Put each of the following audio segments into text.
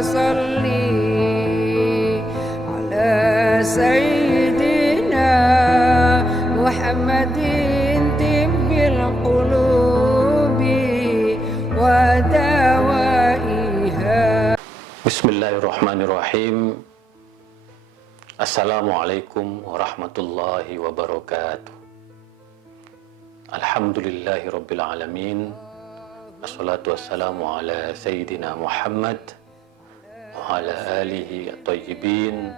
salli ala sayyidina Muhammadin tibbil qulubi wa dawaiha. Bismillahirrahmanirrahim. Assalamualaikum warahmatullahi wabarakatuh. Alhamdulillahi rabbil alamin. Assalatu wassalamu ala sayyidina Muhammad wa ala alihi at-tayyibin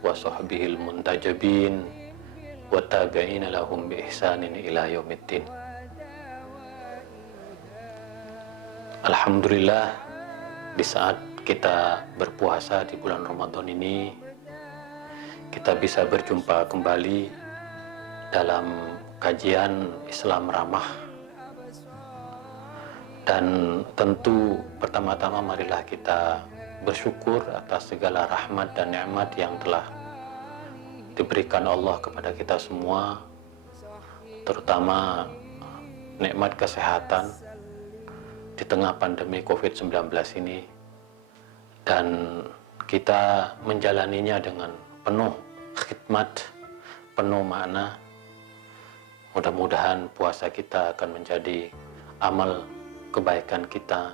wa sahbihil muntajabin wa tabi'ina lahum bi ihsanin ila yaumiddin. Alhamdulillah, di saat kita berpuasa di bulan Ramadan ini, kita bisa berjumpa kembali dalam kajian Islam Ramah. Dan tentu pertama-tama marilah kita bersyukur atas segala rahmat dan nikmat yang telah diberikan Allah kepada kita semua, terutama nikmat kesehatan di tengah pandemi COVID-19 ini, dan kita menjalaninya dengan penuh khidmat, penuh makna. Mudah-mudahan puasa kita akan menjadi amal kebaikan kita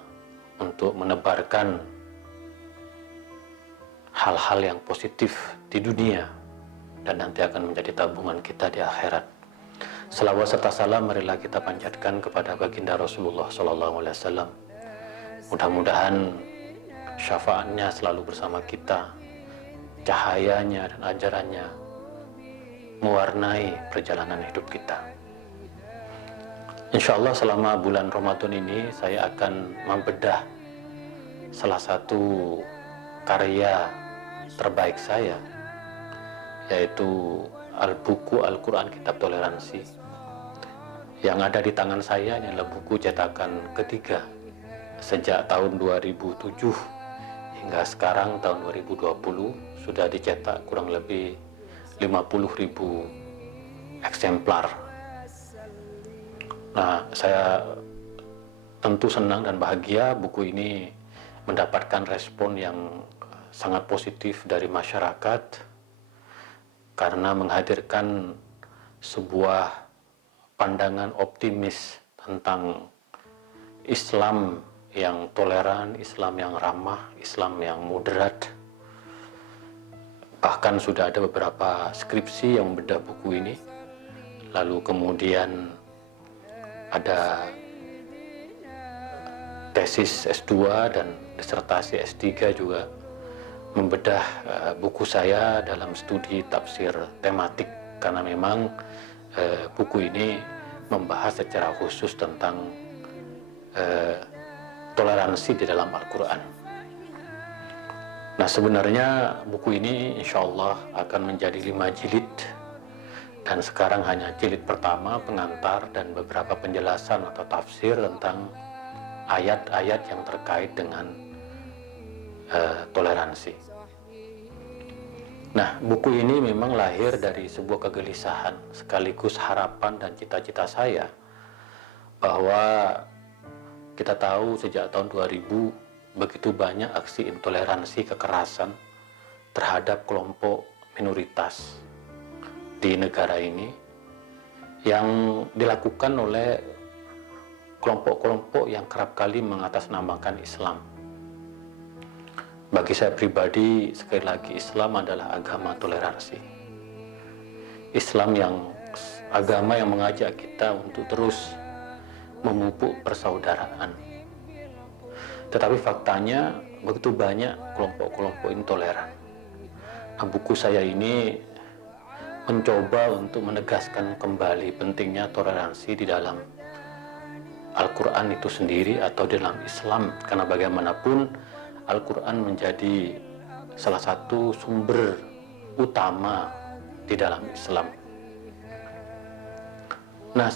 untuk menebarkan hal-hal yang positif di dunia dan nanti akan menjadi tabungan kita di akhirat. Selawat serta salam marilah kita panjatkan kepada baginda Rasulullah SAW. Mudah-mudahan syafaatnya selalu bersama kita, cahayanya dan ajarannya mewarnai perjalanan hidup kita. Insya Allah selama bulan Ramadan ini saya akan membedah salah satu karya terbaik saya, yaitu buku Al-Quran Kitab Toleransi. Yang ada di tangan saya ini adalah buku cetakan ketiga sejak tahun 2007 hingga sekarang tahun 2020 sudah dicetak kurang lebih 50.000 eksemplar. Nah, saya tentu senang dan bahagia buku ini mendapatkan respon yang sangat positif dari masyarakat karena menghadirkan sebuah pandangan optimis tentang Islam yang toleran, Islam yang ramah, Islam yang moderat. Bahkan sudah ada beberapa skripsi yang membedah buku ini. Lalu kemudian ada tesis S2 dan disertasi S3 juga membedah buku saya dalam studi tafsir tematik, karena memang buku ini membahas secara khusus tentang toleransi di dalam Al-Quran. Nah, sebenarnya buku ini insya Allah akan menjadi 5 jilid, dan sekarang hanya jilid pertama pengantar dan beberapa penjelasan atau tafsir tentang ayat-ayat yang terkait dengan toleransi. Nah, buku ini memang lahir dari sebuah kegelisahan sekaligus harapan dan cita-cita saya, bahwa kita tahu sejak tahun 2000 begitu banyak aksi intoleransi kekerasan terhadap kelompok minoritas di negara ini yang dilakukan oleh kelompok-kelompok yang kerap kali mengatasnamakan Islam. Bagi saya pribadi, sekali lagi, Islam adalah agama toleransi. Islam yang agama yang mengajak kita untuk terus memupuk persaudaraan. Tetapi faktanya begitu banyak kelompok-kelompok intoleran. Nah, buku saya ini mencoba untuk menegaskan kembali pentingnya toleransi di dalam Al-Quran itu sendiri atau di dalam Islam, karena bagaimanapun Al-Quran menjadi salah satu sumber utama di dalam Islam. Nah,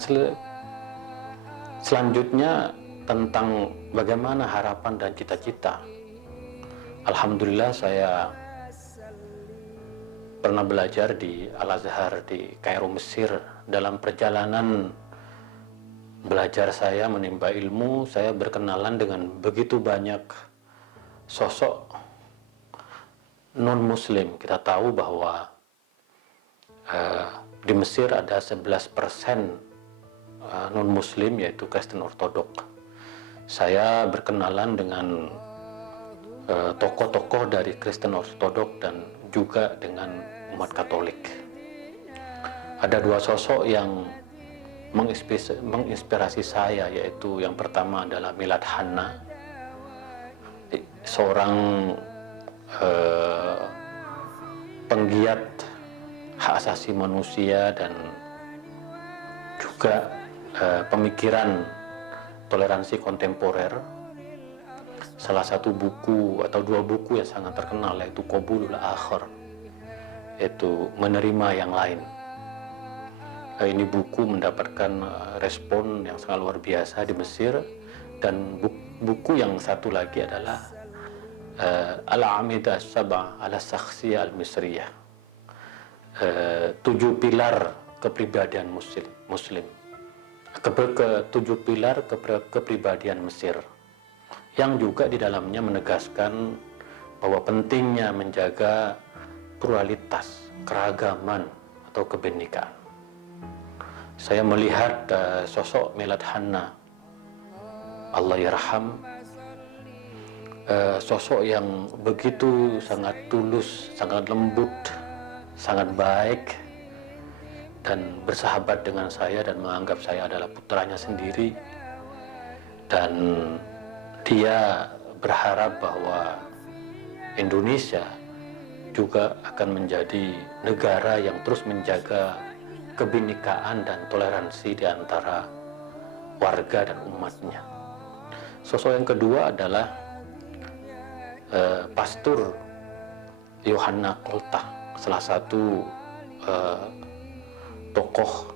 selanjutnya tentang bagaimana harapan dan cita-cita. Alhamdulillah saya pernah belajar di Al-Azhar di Kairo, Mesir. Dalam perjalanan belajar saya menimba ilmu, saya berkenalan dengan begitu banyak sosok non-Muslim. Kita tahu bahwa di Mesir ada 11% non-Muslim, yaitu Kristen Ortodok. Saya berkenalan dengan tokoh-tokoh dari Kristen Ortodok dan juga dengan umat Katolik. Ada dua sosok yang menginspirasi saya, yaitu yang pertama adalah Milad Hanna, seorang penggiat hak asasi manusia dan juga pemikiran toleransi kontemporer. Salah satu buku atau dua buku yang sangat terkenal yaitu Qabulul Akhar, yaitu menerima yang lain. Ini buku mendapatkan respon yang sangat luar biasa di Mesir. Dan buku yang satu lagi adalah Al-Amidah As-Sab'ah ala Syakhsiyah Al-Misriyah, 7 pilar kepribadian Muslim, ketujuh pilar kepribadian Mesir, yang juga di dalamnya menegaskan bahwa pentingnya menjaga pluralitas, keragaman atau kebinekaan. Saya melihat sosok Milad Hanna, Allah yarham, sosok yang begitu sangat tulus, sangat lembut, sangat baik, dan bersahabat dengan saya dan menganggap saya adalah putranya sendiri. Dan dia berharap bahwa Indonesia juga akan menjadi negara yang terus menjaga kebinekaan dan toleransi di antara warga dan umatnya. Sosok yang kedua adalah Pastor Yohanna Koltah, salah satu tokoh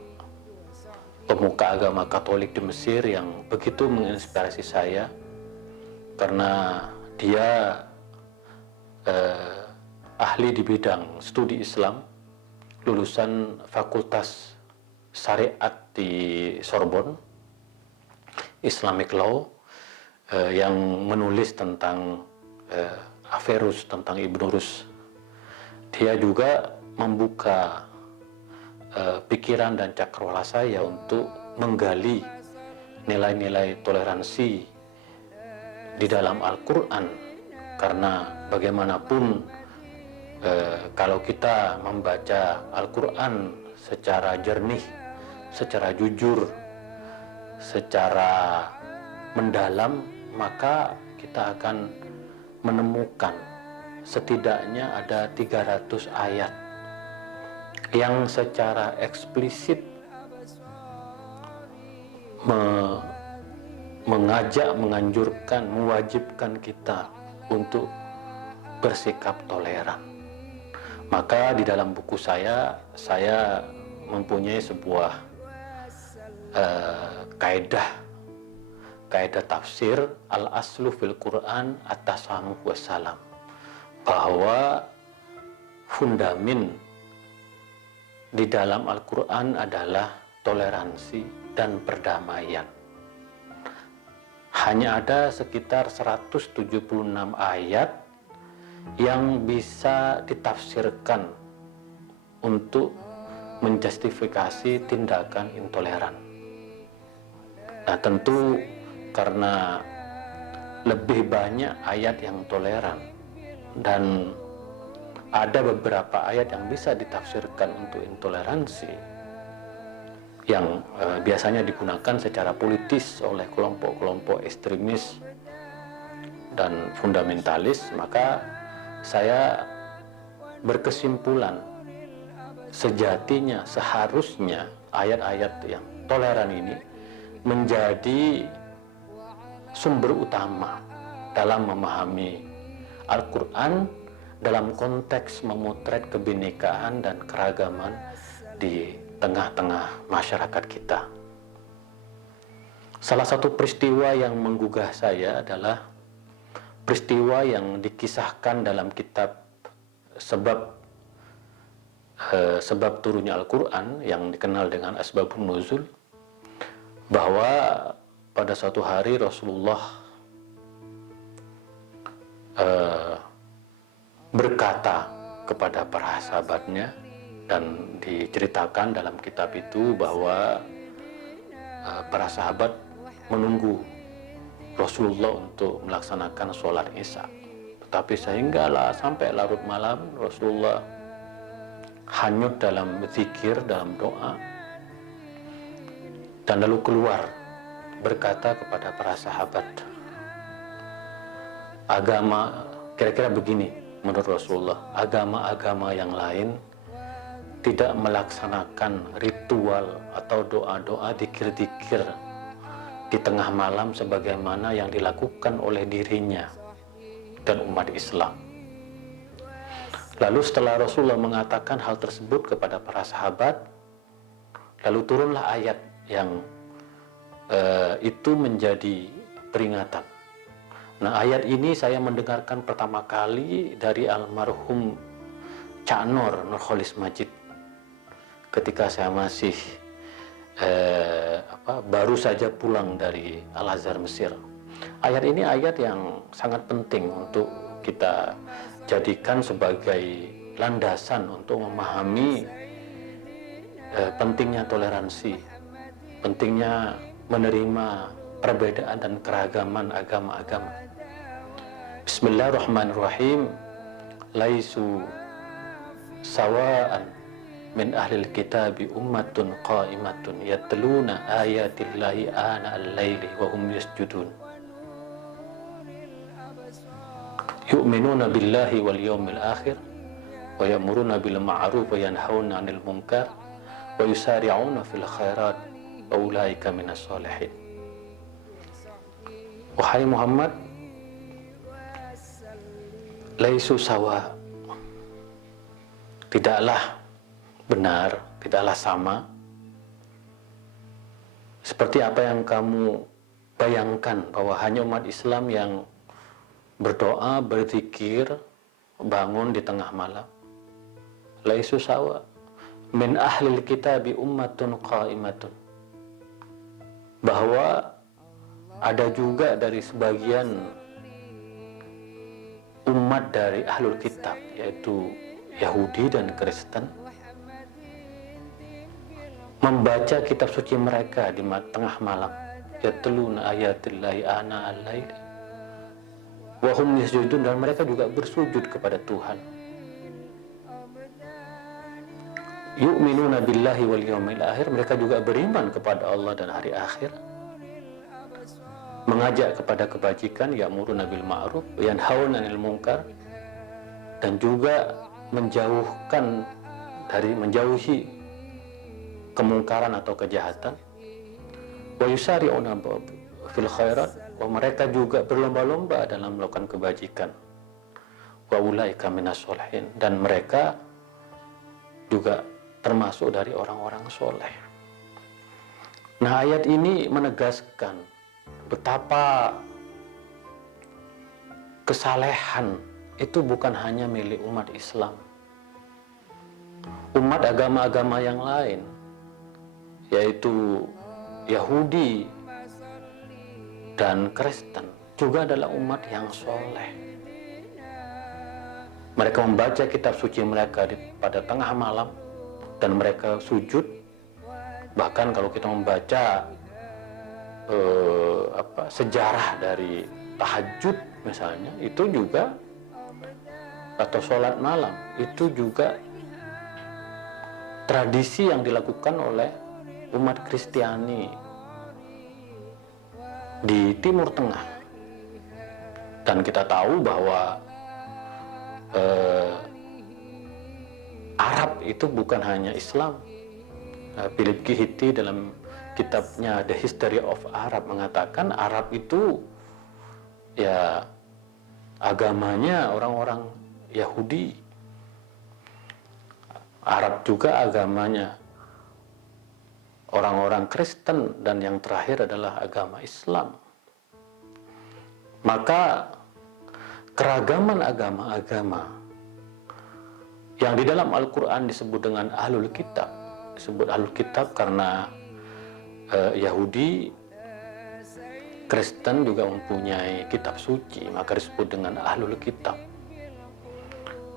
pemuka agama Katolik di Mesir yang begitu menginspirasi saya, karena dia ahli di bidang studi Islam, lulusan Fakultas Syariat di Sorbonne, Islamic Law, yang menulis tentang Averroes, tentang Ibn Rus. Dia juga membuka pikiran dan cakrawala saya untuk menggali nilai-nilai toleransi di dalam Al-Quran, karena bagaimanapun kalau kita membaca Al-Quran secara jernih, secara jujur, secara mendalam, maka kita akan menemukan setidaknya ada 300 ayat yang secara eksplisit mengajak, menganjurkan, mewajibkan kita untuk bersikap toleran. Maka di dalam buku saya mempunyai sebuah kaidah tafsir al-aslu fil Quran at-tasamuh wassalam, bahwa fundamen di dalam Al-Quran adalah toleransi dan perdamaian. Hanya ada sekitar 176 ayat yang bisa ditafsirkan untuk menjustifikasi tindakan intoleran. Nah, tentu karena lebih banyak ayat yang toleran dan ada beberapa ayat yang bisa ditafsirkan untuk intoleransi yang biasanya digunakan secara politis oleh kelompok-kelompok ekstremis dan fundamentalis, maka saya berkesimpulan sejatinya seharusnya ayat-ayat yang toleran ini menjadi sumber utama dalam memahami Al-Quran dalam konteks memotret kebinekaan dan keragaman di tengah-tengah masyarakat kita. Salah satu peristiwa yang menggugah saya adalah peristiwa yang dikisahkan dalam kitab sebab turunnya Al-Quran yang dikenal dengan Asbabun Nuzul, bahwa pada suatu hari Rasulullah eh, berkata kepada para sahabatnya, dan diceritakan dalam kitab itu bahwa para sahabat menunggu Rasulullah untuk melaksanakan sholat Isya. Tetapi sehinggalah sampai larut malam Rasulullah hanyut dalam zikir, dalam doa, dan lalu keluar berkata kepada para sahabat, agama, kira-kira begini menurut Rasulullah, agama-agama yang lain tidak melaksanakan ritual atau doa-doa, dikir-dikir di tengah malam sebagaimana yang dilakukan oleh dirinya dan umat Islam. Lalu setelah Rasulullah mengatakan hal tersebut kepada para sahabat, lalu turunlah ayat yang itu menjadi peringatan. Nah, ayat ini saya mendengarkan pertama kali dari almarhum Cak Nur Nurholis Majid ketika saya masih baru saja pulang dari Al-Azhar Mesir. Ayat ini ayat yang sangat penting untuk kita jadikan sebagai landasan untuk memahami pentingnya toleransi, pentingnya menerima perbedaan dan keragaman agama-agama. Bismillahirrahmanirrahim. Laisu sawa'an min ahlil kitabi ummatun qa'imatun yatluna ayatillahi ana al-laili wa hum yasjudun yu'minuna billahi wal yawmil akhir wa ya'muruna bil ma'ruf wa yanhauna 'anil munkar wa yusari'una fil khairat wa ulaika minas sholihin. Wahai Muhammad, laisu sawa, tidaklah benar, tidaklah sama seperti apa yang kamu bayangkan bahwa hanya umat Islam yang berdoa, berzikir, bangun di tengah malam. Laisu sawa min ahlil kitabi ummatun qa'imatun, bahwa ada juga dari sebagian umat dari ahlul kitab, yaitu Yahudi dan Kristen, membaca kitab suci mereka di tengah malam. Yatluna ayatillahi ana al-laili wa hum yasjudun, dan mereka juga bersujud kepada Tuhan. Yu'minuna billahi wal yawmil akhir, mereka juga beriman kepada Allah dan hari akhir. Mengajak kepada kebajikan, ya'muruna bil ma'ruf wa yanhauna 'anil munkar, dan juga menjauhi kemungkaran atau kejahatan. Wa yusari'una fil khairat, mereka juga berlomba-lomba dalam melakukan kebajikan. Wa ulaika minas sholihin, dan mereka juga termasuk dari orang-orang soleh. Nah, ayat ini menegaskan betapa kesalehan itu bukan hanya milik umat Islam. Umat agama-agama yang lain, yaitu Yahudi dan Kristen, juga adalah umat yang soleh. Mereka membaca kitab suci mereka pada tengah malam, dan mereka sujud. Bahkan kalau kita membaca sejarah dari tahajud misalnya, itu juga, atau sholat malam, itu juga tradisi yang dilakukan oleh umat Kristiani di Timur Tengah. Dan kita tahu bahwa Arab itu bukan hanya Islam. Philip Gihiti dalam kitabnya The History of Arab mengatakan Arab itu ya agamanya orang-orang Yahudi. Arab juga agamanya orang-orang Kristen, dan yang terakhir adalah agama Islam. Maka keragaman agama-agama yang di dalam Al-Quran disebut dengan Ahlul Kitab, disebut Ahlul Kitab karena Yahudi Kristen juga mempunyai kitab suci, maka disebut dengan ahlul kitab.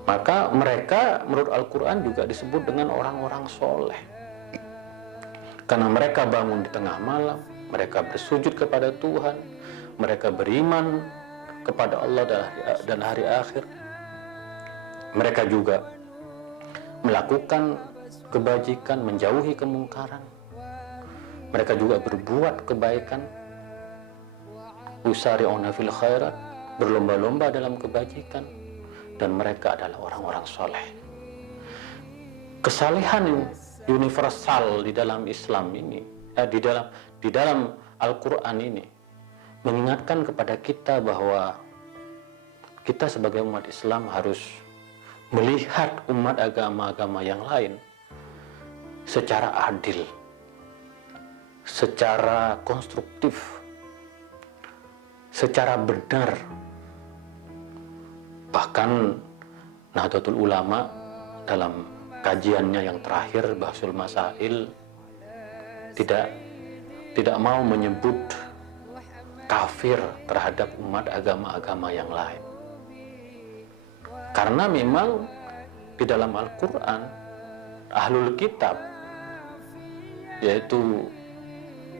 Maka mereka menurut Al-Quran juga disebut dengan orang-orang soleh, karena mereka bangun di tengah malam, mereka bersujud kepada Tuhan, mereka beriman kepada Allah dan hari akhir. Mereka juga melakukan kebajikan, menjauhi kemungkaran. Mereka juga berbuat kebaikan, usari'una fil khairat, berlomba-lomba dalam kebajikan, dan mereka adalah orang-orang soleh. Kesalehan universal di dalam Islam ini, di dalam Al-Quran ini mengingatkan kepada kita bahwa kita sebagai umat Islam harus melihat umat agama-agama yang lain secara adil, secara konstruktif, secara benar. Bahkan Nahdlatul Ulama dalam kajiannya yang terakhir, Bahsul Masail, tidak mau menyebut kafir terhadap umat agama-agama yang lain. Karena memang di dalam Al-Quran, ahlul kitab, yaitu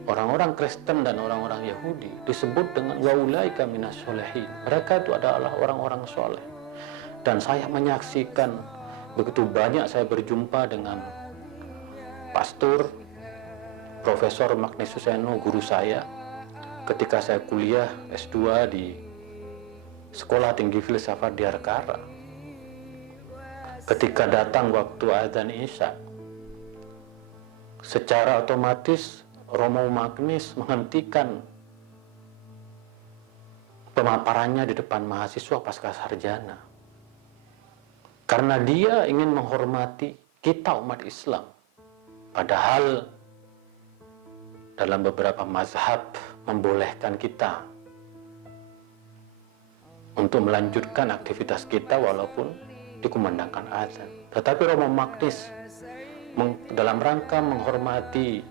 orang-orang Kristen dan orang-orang Yahudi, disebut dengan waulaika minas solehin. Mereka itu adalah orang-orang soleh. Dan saya menyaksikan begitu banyak, saya berjumpa dengan pastor, Profesor Magnes Suseno, guru saya, ketika saya kuliah S2 di Sekolah Tinggi Filsafat di Arkara. Ketika datang waktu azan Isya, secara otomatis Romo Magnis menghentikan pemaparannya di depan mahasiswa pasca sarjana, karena dia ingin menghormati kita umat Islam. Padahal dalam beberapa mazhab membolehkan kita untuk melanjutkan aktivitas kita walaupun dikumandangkan azan. Tetapi Romo Magnis dalam rangka menghormati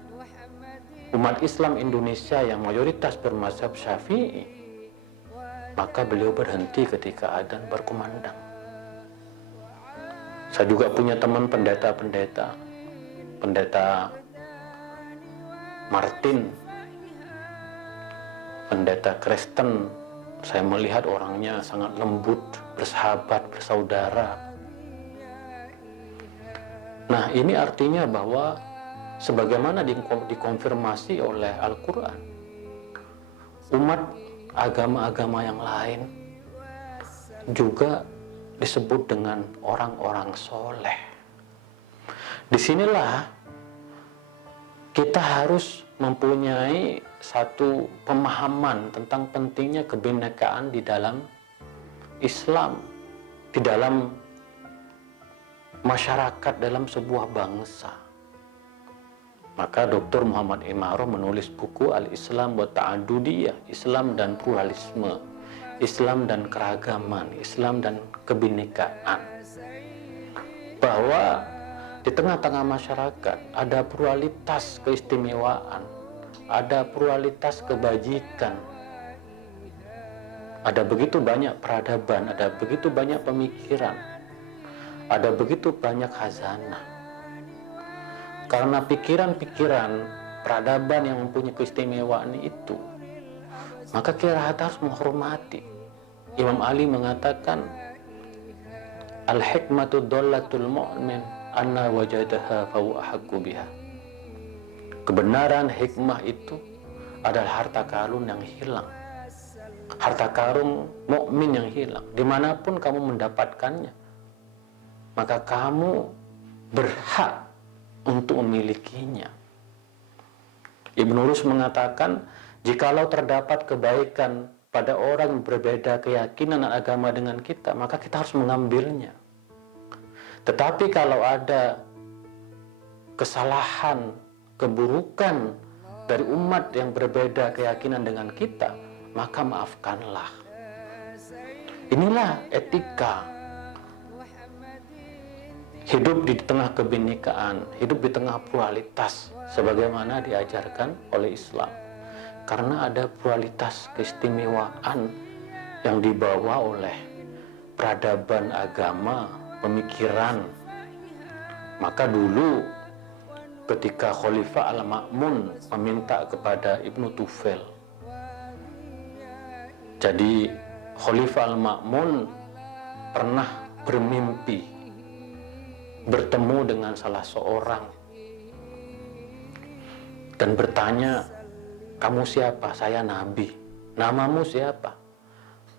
umat Islam Indonesia yang mayoritas bermazhab Syafi'i, maka beliau berhenti ketika adzan berkumandang. Saya juga punya teman pendeta Martin, pendeta Kristen. Saya melihat orangnya sangat lembut, bersahabat, bersaudara. Nah, ini artinya bahwa sebagaimana dikonfirmasi oleh Al-Quran, umat agama-agama yang lain juga disebut dengan orang-orang soleh. Disinilah kita harus mempunyai satu pemahaman tentang pentingnya kebinekaan di dalam Islam, di dalam masyarakat, dalam sebuah bangsa. Maka Dr. Muhammad Imaroh menulis buku Al-Islam wa Ta'adudiyah, Islam dan pluralisme, Islam dan keragaman, Islam dan kebinekaan. Bahwa di tengah-tengah masyarakat ada pluralitas keistimewaan, ada pluralitas kebajikan, ada begitu banyak peradaban, ada begitu banyak pemikiran, ada begitu banyak khazanah. Karena pikiran-pikiran peradaban yang mempunyai keistimewaan itu, maka kita harus menghormati. Imam Ali mengatakan, al-hikmatu dollatul mu'min anna wajadaha fahu ahakku biha. Kebenaran, hikmah itu adalah harta karun yang hilang, harta karun mukmin yang hilang. Dimanapun kamu mendapatkannya, maka kamu berhak untuk memilikinya. Ibnu Rus mengatakan, jikalau terdapat kebaikan pada orang yang berbeda keyakinan dan agama dengan kita, maka kita harus mengambilnya. Tetapi kalau ada kesalahan, keburukan dari umat yang berbeda keyakinan dengan kita, maka maafkanlah. Inilah etika hidup di tengah kebinekaan, hidup di tengah pluralitas sebagaimana diajarkan oleh Islam. karena ada pluralitas keistimewaan yang dibawa oleh peradaban agama, pemikiran. Maka dulu ketika Khalifah Al-Ma'mun meminta kepada Ibnu Tufail, jadi Khalifah Al-Ma'mun pernah bermimpi bertemu dengan salah seorang dan bertanya, "Kamu siapa?" "Saya nabi." "Namamu siapa?"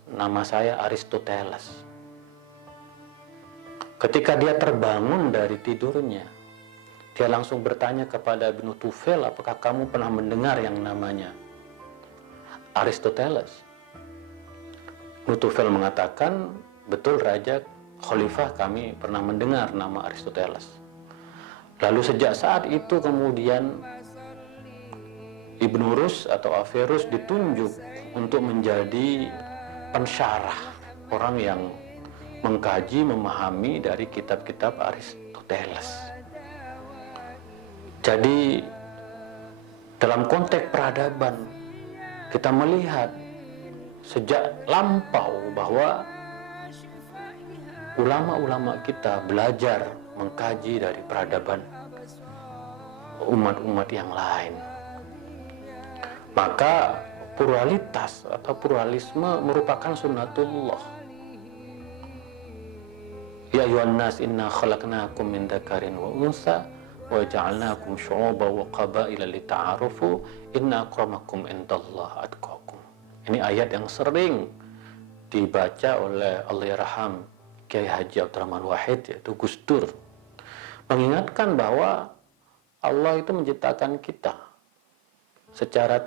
"Nama saya Aristoteles." Ketika dia terbangun dari tidurnya, dia langsung bertanya kepada Ibnu Tufail, "Apakah kamu pernah mendengar yang namanya Aristoteles?" Ibnu Tufail mengatakan, "Betul Raja Khalifah, kami pernah mendengar nama Aristoteles." Lalu sejak saat itu kemudian Ibnu Rus atau Averroes ditunjuk untuk menjadi pensyarah, orang yang mengkaji, memahami dari kitab-kitab Aristoteles. Jadi dalam konteks peradaban kita melihat sejak lampau bahwa ulama-ulama kita belajar mengkaji dari peradaban umat-umat yang lain. Maka pluralitas atau pluralisme merupakan sunnatullah. Ya ayyuhan nas inna khalaqnakum min dzakarin wa unsa wa ja'alnakum syu'uban wa qabaila lita'arufu inna akramakum indallahi atqakum. Ini ayat yang sering dibaca oleh Allahyarham Kiai Haji Abdurrahman Wahid, yaitu Gus Dur, mengingatkan bahwa Allah itu menciptakan kita secara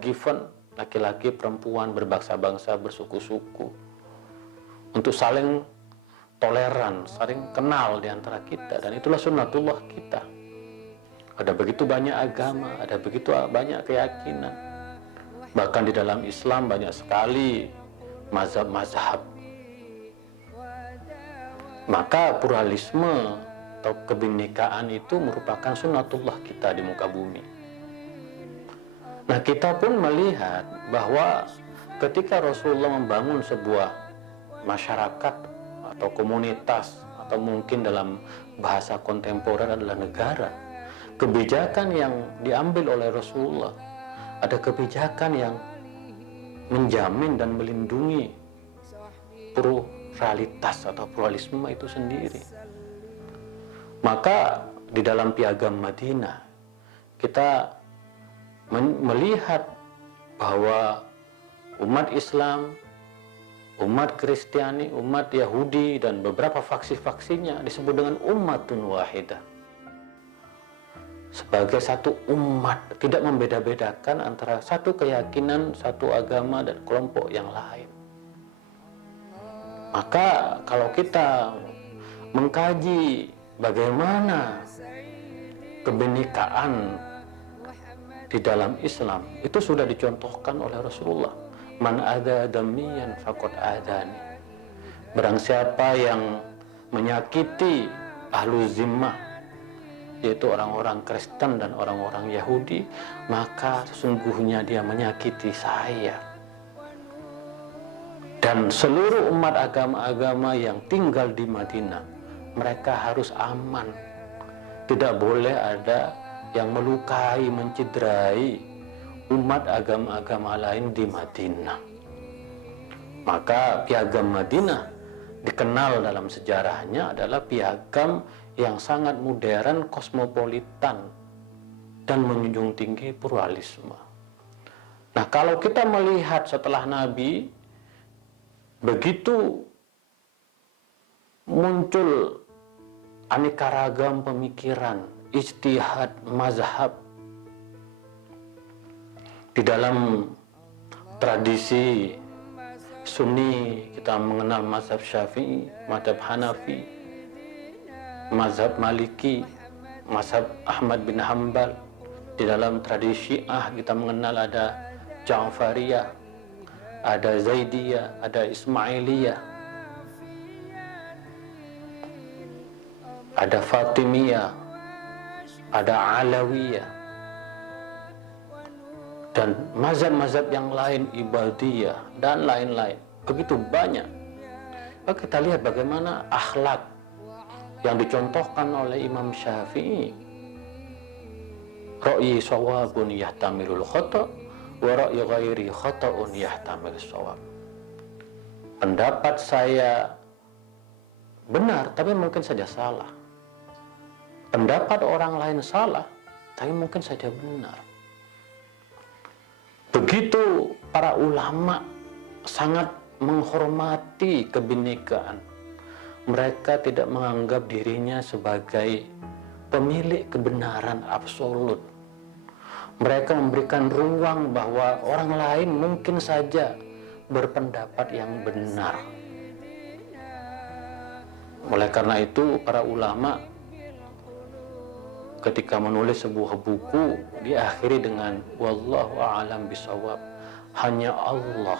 given, laki-laki, perempuan, berbangsa-bangsa, bersuku-suku, untuk saling toleran, saling kenal di antara kita, dan itulah sunnatullah kita. Ada begitu banyak agama, ada begitu banyak keyakinan. Bahkan di dalam Islam banyak sekali mazhab-mazhab. Maka pluralisme atau kebinekaan itu merupakan sunnatullah kita di muka bumi. Nah, kita pun melihat bahwa ketika Rasulullah membangun sebuah masyarakat atau komunitas, atau mungkin dalam bahasa kontemporer adalah negara, kebijakan yang diambil oleh Rasulullah, ada kebijakan yang menjamin dan melindungi pluralitas atau pluralisme itu sendiri. Maka di dalam Piagam Madinah kita melihat bahwa umat Islam, umat Kristiani, umat Yahudi, dan beberapa faksi-faksinya disebut dengan ummatun wahidah. Sebagai satu umat, tidak membeda-bedakan antara satu keyakinan, satu agama, dan kelompok yang lain. Maka kalau kita mengkaji bagaimana kebinekaan di dalam Islam, itu sudah dicontohkan oleh Rasulullah. Man adza damiyan faqad adani. Barang siapa yang menyakiti ahlu zimmah, yaitu orang-orang Kristen dan orang-orang Yahudi, maka sesungguhnya dia menyakiti saya. Dan seluruh umat agama-agama yang tinggal di Madinah, mereka harus aman. Tidak boleh ada yang melukai, mencederai umat agama-agama lain di Madinah. Maka Piagam Madinah dikenal dalam sejarahnya adalah piagam yang sangat modern, kosmopolitan, dan menjunjung tinggi pluralisme. Nah, kalau kita melihat setelah Nabi, begitu muncul aneka ragam pemikiran, ijtihad, mazhab. Di dalam tradisi Sunni kita mengenal mazhab Syafi'i, mazhab Hanafi, mazhab Maliki, mazhab Ahmad bin Hanbal. Di dalam tradisi Syiah kita mengenal ada Ja'fariyah, ada Zaidiyah, ada Ismailiyah, ada Fatimiyah, ada Alawiyah. dan mazhab-mazhab yang lain, ibadiyah dan lain-lain, begitu banyak. Kita lihat bagaimana akhlak yang dicontohkan oleh Imam Syafi'i. Ra'yi shawabun yahtamilul khata' wa ra'yi ghairi khata'un yahtamil shawab. Pendapat saya benar, tapi mungkin saja salah. Pendapat orang lain salah, tapi mungkin saja benar. Begitu para ulama sangat menghormati kebinekaan. Mereka tidak menganggap dirinya sebagai pemilik kebenaran absolut. Mereka memberikan ruang bahwa orang lain mungkin saja berpendapat yang benar. Oleh karena itu, para ulama ketika menulis sebuah buku diakhiri dengan wallahu a'lam bishawab, hanya Allah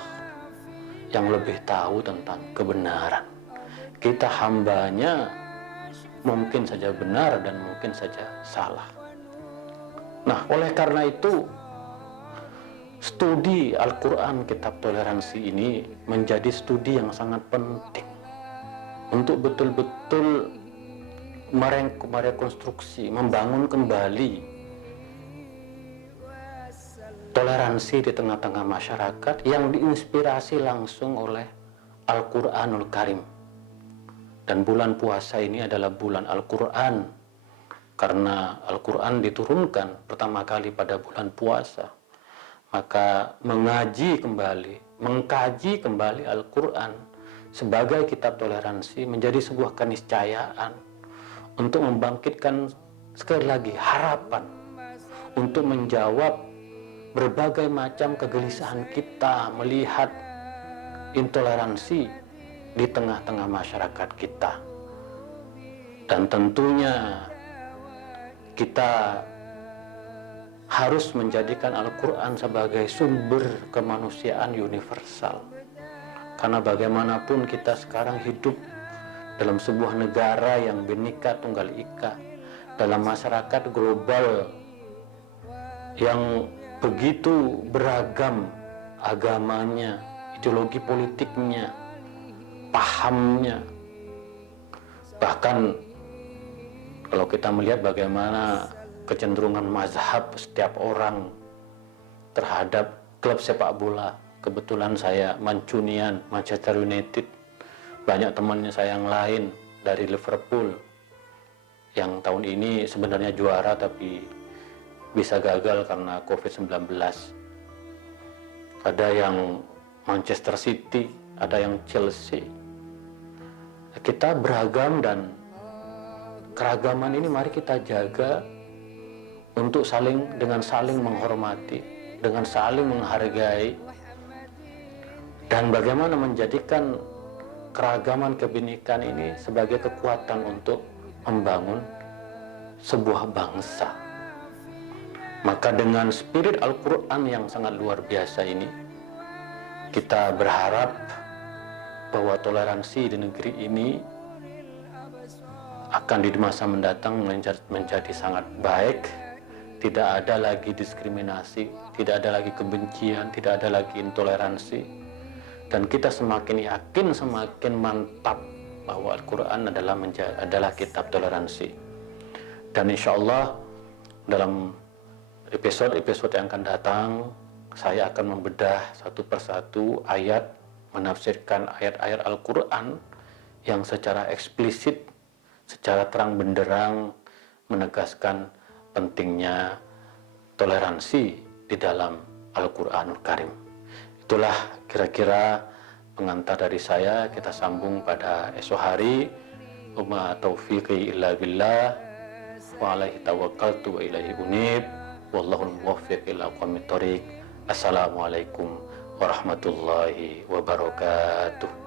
yang lebih tahu tentang kebenaran. Kita hambanya mungkin saja benar dan mungkin saja salah. Nah, oleh karena itu studi Al-Quran Kitab Toleransi ini menjadi studi yang sangat penting untuk betul-betul merekonstruksi, membangun kembali toleransi di tengah-tengah masyarakat yang diinspirasi langsung oleh Al-Quranul Karim. Dan bulan puasa ini adalah bulan Al-Quran, karena Al-Quran diturunkan pertama kali pada bulan puasa. Maka mengkaji kembali Al-Quran sebagai kitab toleransi menjadi sebuah keniscayaan untuk membangkitkan sekali lagi harapan untuk menjawab berbagai macam kegelisahan kita melihat intoleransi di tengah-tengah masyarakat kita. Dan tentunya kita harus menjadikan Al-Quran sebagai sumber kemanusiaan universal. Karena bagaimanapun kita sekarang hidup dalam sebuah negara yang Bhinneka Tunggal Ika, dalam masyarakat global yang begitu beragam agamanya, ideologi politiknya, pahamnya. Bahkan kalau kita melihat bagaimana kecenderungan mazhab setiap orang terhadap klub sepak bola, kebetulan saya Mancunian, Manchester United. Banyak temannya saya yang lain dari Liverpool yang tahun ini sebenarnya juara tapi bisa gagal karena COVID-19. Ada yang Manchester City, ada yang Chelsea. Kita beragam dan keragaman ini mari kita jaga untuk saling menghormati, dengan saling menghargai, dan bagaimana menjadikan keragaman kebinekaan ini sebagai kekuatan untuk membangun sebuah bangsa. Maka dengan spirit Al-Quran yang sangat luar biasa ini, kita berharap bahwa toleransi di negeri ini akan di masa mendatang menjadi sangat baik. Tidak ada lagi diskriminasi, tidak ada lagi kebencian, tidak ada lagi intoleransi. Dan kita semakin yakin, semakin mantap bahwa Al-Quran adalah kitab toleransi. Dan insya Allah dalam episode-episode yang akan datang, saya akan membedah satu persatu ayat, menafsirkan ayat-ayat Al-Quran yang secara eksplisit, secara terang benderang menegaskan pentingnya toleransi di dalam Al-Quranul Karim. Itulah kira-kira pengantar dari saya. Kita sambung pada esok hari. Wa taufiqi illa billah wa alaihi tawakkaltu wa ilaihi unib. Wallahul muwaffiq ila aqwamit thoriq. Assalamualaikum warahmatullahi wabarakatuh.